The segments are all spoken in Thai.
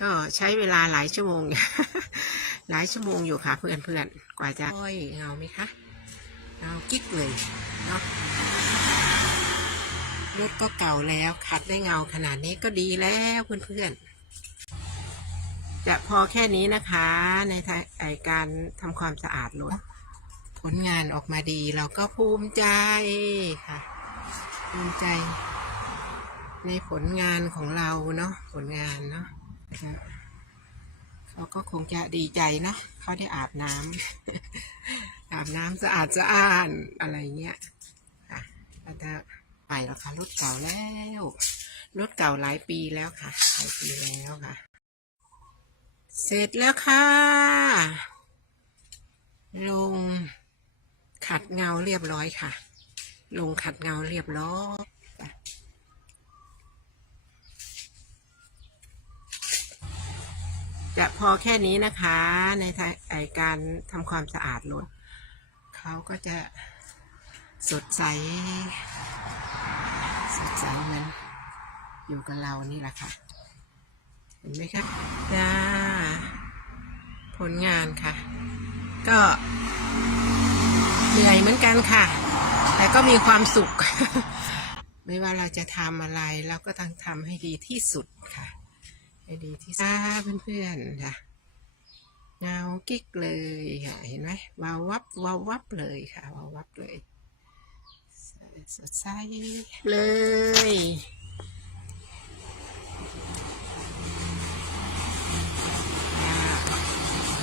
ก็ใช้เวลาหลายชั่วโมง หลายชั่วโมงอยู่ค่ะ เพื่อนเพื่อนกว่าจะอ้อยเงาไหมคะเงากิ๊กเลยเนาะรถก็เก่าแล้วขัดได้เงาขนาดนี้ก็ดีแล้วเพื่อนเพื่อนจะพอแค่นี้นะคะ ในไอการทำความสะอาดรถผลงานออกมาดีเราก็ภูมิใจค่ะภูมิใจ ในผลงานของเราเนาะผลงานเนาะเขาก็คงจะดีใจนะเขาได้อาบน้ำ อาบน้ำสะอาดสะอาดอะไรเงี้ยค่ะก็จะไปแล้วค่ะรถเก่าแล้วรถเก่าหลายปีแล้วค่ะหลายปีแล้วค่ะ เสร็จแล้วค่ะ ลงขัดเงาเรียบร้อยค่ะ ลงขัดเงาเรียบร้อย จะพอแค่นี้นะคะ ในาการทำความสะอาดรถเขาก็จะสดใส สดใสเหมือนอยู่กับเรานี่แหละค่ะ เห็นไหมคะจ้าผลงานค่ะ ก็เหนื่อยเหมือนกันค่ะ แต่ก็มีความสุข ไม่ว่าเราจะทำอะไรเราก็ต้องทำให้ดีที่สุดค่ะ ให้ดีที่สุดค่ะเพื่อนๆค่ะเงากิ๊กเลยค่ะเห็นไหมวาววับวาววับเลยค่ะวาววับเลยสดใสเลย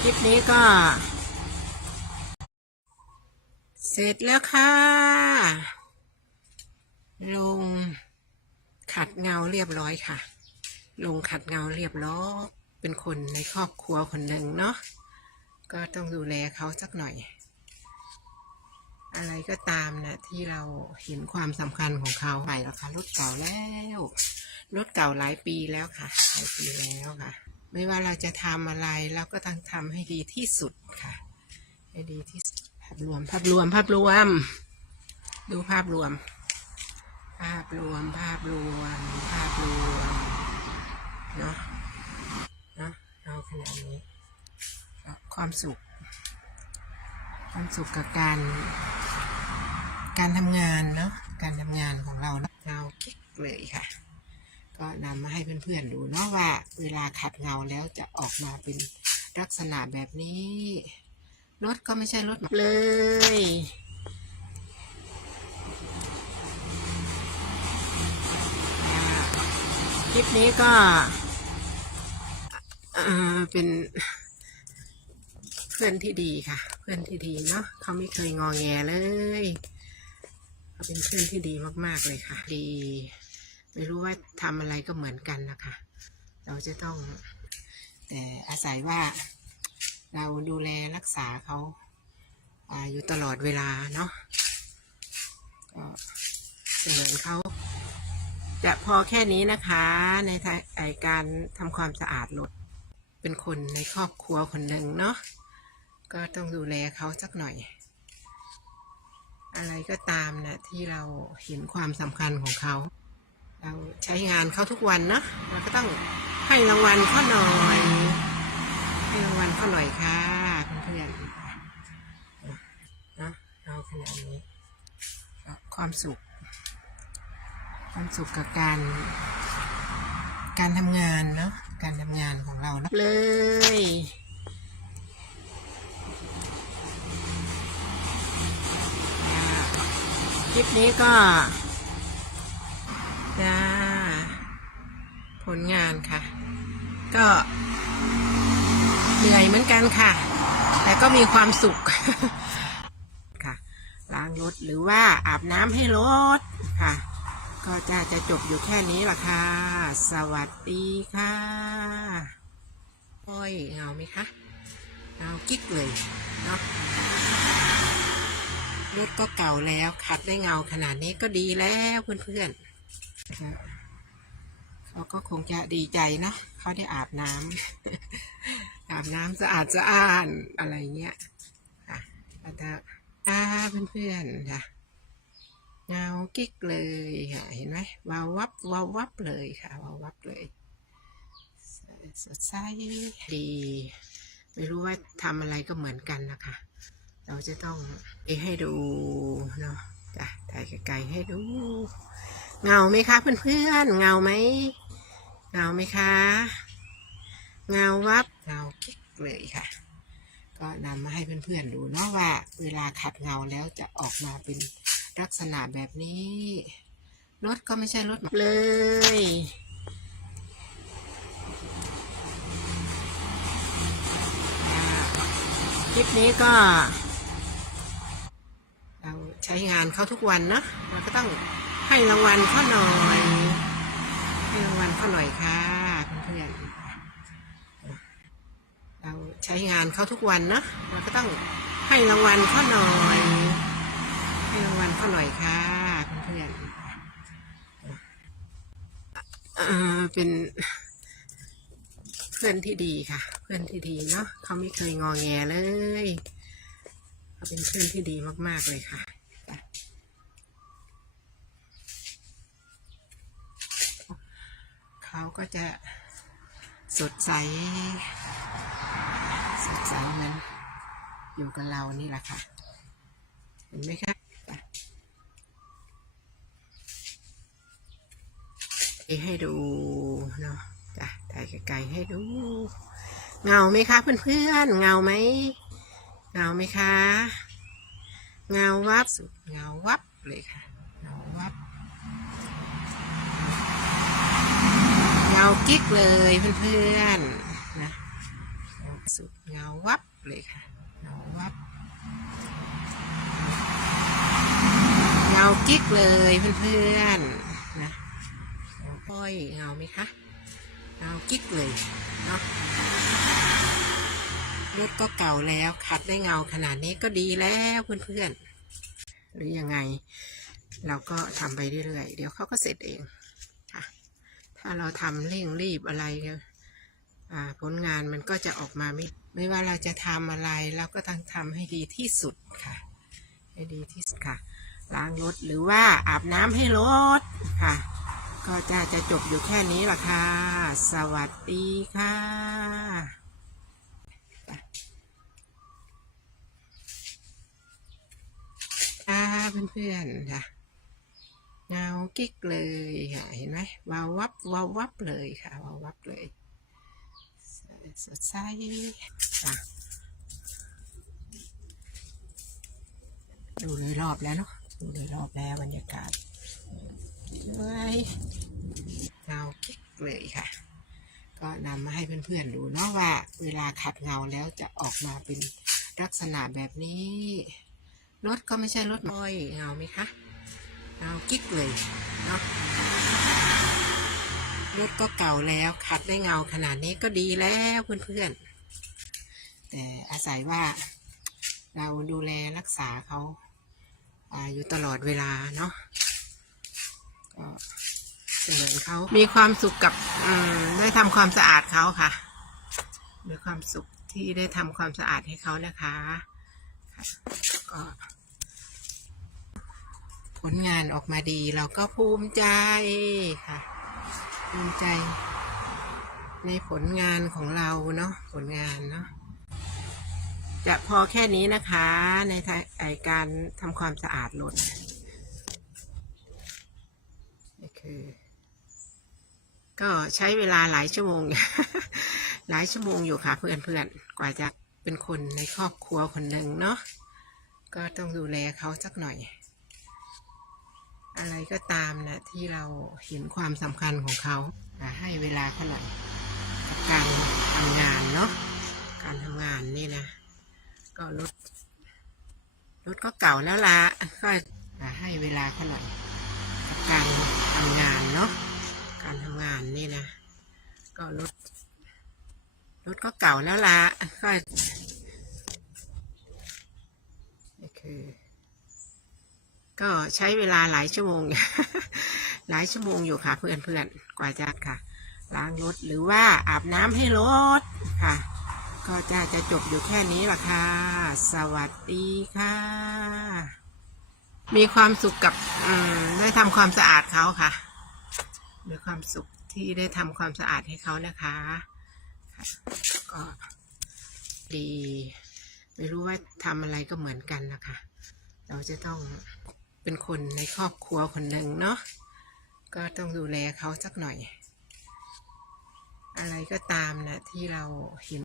คลิปนี้ก็ เสร็จแล้วค่ะ ลงขัดเงาเรียบร้อยค่ะ ลงขัดเงาเรียบร้อยเป็นคนในครอบครัวคนหนึ่งเนาะก็ต้องดูแลเขาสักหน่อย อะไรก็ตามนะที่เราเห็นความสำคัญของเขาไปแล้วค่ะรถเก่าแล้วรถเก่าหลายปีแล้วค่ะหลายปีแล้วค่ะ ไม่ว่าเราจะทำอะไรเราก็ต้องทำให้ดีที่สุดค่ะให้ดีที่สุดภาพรวมภาพรวมภาพรวม ดูภาพรวม ภาพรวมภาพรวมภาพรวม เนาะเนาะเอาขนาดนี้ ความสุข ความสุขกับการ การทำงานเนาะการทำงานของเราเนาเงากิ๊กเลยค่ะ ก็นำมาให้เพื่อนๆดูเนาะว่า เวลาขัดเงาแล้วจะออกมาเป็นลักษณะแบบนี้รถก็ไม่ใช่รถเลยคลิปนี้ก็ เป็นเพื่อนที่ดีค่ะ เพื่อนที่ดีเนาะเขาไม่เคยงอแงเลยเขาเป็นเพื่อนที่ดีมากๆเลยค่ะ ดี ไม่รู้ว่าทำอะไรก็เหมือนกันนะคะ เราจะต้องแต่อาศัยว่าเราดูแลรักษาเขาอาอยู่ตลอดเวลาเนาะก็เหมือนเขาจะพอแค่นี้นะคะในไอการทำความสะอาดรถ เป็นคนในครอบครัวคนหนึ่งเนาะก็ต้องดูแลเขาสักหน่อย อะไรก็ตามนะที่เราเห็นความสำคัญของเขา เราใช้งานเขาทุกวันเนาะเราก็ต้องให้รางวัลเขาหน่อยให้รางวัลเขาหน่อยค่ะเพื่อนๆเนาะเอาขนาดนี้ความสุข ความสุขกับการ การทำงานเนาะการทำงานของเราเลย คลิปนี้ก็จ้าผลงานค่ะ ก็เหนื่อยเหมือนกันค่ะ แต่ก็มีความสุขค่ะ ล้างรถหรือว่าอาบน้ำให้รถค่ะ ก็จะจะจบอยู่แค่นี้ละค่ะ สวัสดีค่ะโอ้ยเงาไหมคะเงากิ๊กเลยเนาะรถก็เก่าแล้วขัดได้เงาขนาดนี้ก็ดีแล้วเพื่อนๆเขาก็คงจะดีใจนะเขาได้อาบน้ำ อาบน้ำสะอาดสะอาดอะไรเงี้ยค่ะก็จะอ่าเพื่อนๆค่ะ เงากิ๊กเลยค่ะ เห็นไหมวาววับวาววับเลยค่ะวาววับเลย สดใสดี ไม่รู้ว่าทำอะไรก็เหมือนกันนะคะ เราจะต้องไปให้ดูเนาะจ้ะถ่ายไกลๆให้ดู เงาไหมคะเพื่อนๆ เงาไหม เงาไหมคะ เงาวับ เงากิ๊กเลยค่ะ ก็นำมาให้เพื่อนๆดูเนาะว่า เวลาขัดเงาแล้วจะออกมาเป็น ลักษณะแบบนี้ รถก็ไม่ใช่รถเลย คลิปนี้ก็ เราใช้งานเขาทุกวันเนาะเราก็ต้องให้รางวัลเขาหน่อยให้รางวัลเขาหน่อยค่ะเพื่อนเราใช้งานเขาทุกวันเนาะเราก็ต้องให้รางวัลเขาหน่อย ให้รางวัลเขาหน่อยค่ะเพื่อนเอ่อเป็นเพื่อนที่ดีค่ะ เพื่อนที่ดีเนาะเขาไม่เคยงอแงเลยเขาเป็นเพื่อนที่ดีมาก ๆ เลยค่ะจ้ะเขาก็จะสดใส สดใสเหมือนอยู่กับเรานี่แหละค่ะ เห็นไหมคะจ้ะ ให้ดูเนาะจ้ะถ่ายไกลๆให้ดู เงาไหมคะเพื่อนๆเงาไหมเงาไหมคะเงาวับสุดเงาวับเลยค่ะเงาวับเงากิ๊กเลยเพื่อนๆนะสุดเงาวับเลยค่ะเงาวับเงากิ๊กเลยเพื่อนๆ นะค่อยเงาไหมคะเงากิ๊กเลยเนาะรูปก็เก่าแล้วคัดได้เงาขนาดนี้ก็ดีแล้วเพื่อนๆหรือยังไง เราก็ทำไปเรื่อยๆเดี๋ยวเขาก็เสร็จเองค่ะถ้าเราทำเร่งรีบอะไรอ่าผลงานมันก็จะออกมาไม่ไม่ว่าเราจะทำอะไรเราก็ต้องทำให้ดีที่สุดค่ะ ให้ดีที่สุดค่ะ ล้างรถหรือว่าอาบน้ำให้รถค่ะ ก็จะจะจบอยู่แค่นี้ละค่ะ สวัสดีค่ะค่ะเพื่อนๆค่ะเงากิ๊กเลยค่ะ เห็นไหมวาววับวาววับเลยค่ะวาววับเลยสดใสค่ะดูเลยรอบแล้วเนาะดูเลยรอบแล้วบรรยากาศ ด้วยเงากิ๊กเลยค่ะ ก็นำมาให้เพื่อนๆดูเนาะว่า เวลาขัดเงาแล้วจะออกมาเป็นลักษณะแบบนี้รถก็ไม่ใช่รถมอยเงาไหมคะเงากิ๊กเลยเนาะรถก็เก่าแล้วขัดได้เงาขนาดนี้ก็ดีแล้วเพื่อนๆ แต่อาศัยว่าเราดูแลรักษาเขาอาอยู่ตลอดเวลาเนาะ ก็เหมือนเขามีความสุขกับอได้ทำความสะอาดเขาค่ะ มีความสุขที่ได้ทำความสะอาดให้เขานะคะก็ผลงานออกมาดีเราก็ภูมิใจค่ะ ภูมิใจ ในผลงานของเราเนาะผลงานเนาะจะพอแค่นี้นะคะในไอการทำความสะอาดรถ นี่ คือ ก็ใช้เวลาหลายชั่วโมง หลายชั่วโมงอยู่ค่ะ เพื่อนๆกว่าจะเป็นคนในครอบครัวคนหนึ่งเนาะก็ต้องดูแลเขาสักหน่อย อะไรก็ตามนะที่เราเห็นความสำคัญของเขาให้เวลาเขาหน่อยกับการทำงานเนาะการทำงานนี่นะ ก็รถรถก็เก่าแล้วละก็อะให้เวลาเขาหน่อยกับการำงานเนาะการทำงานนี่นะก็รถรถก็เก่าแล้วละก็คือ ก็ใช้เวลาหลายชั่วโมง หลายชั่วโมงอยู่ค่ะ เพื่อนๆกว่าจะค่ะ ล้างรถหรือว่าอาบน้ำให้รถค่ะ ก็จะจะจบอยู่แค่นี้ละค่ะ สวัสดีค่ะ มีความสุขกับอได้ทำความสะอาดเขาค่ะ มีความสุขที่ได้ทำความสะอาดให้เขานะคะค่ะก็ดี ไม่รู้ว่าทำอะไรก็เหมือนกันนะคะ เราจะต้องเป็นคนในครอบครัวคนหนึ่งเนาะก็ต้องดูแลเขาสักหน่อย อะไรก็ตามนะที่เราเห็น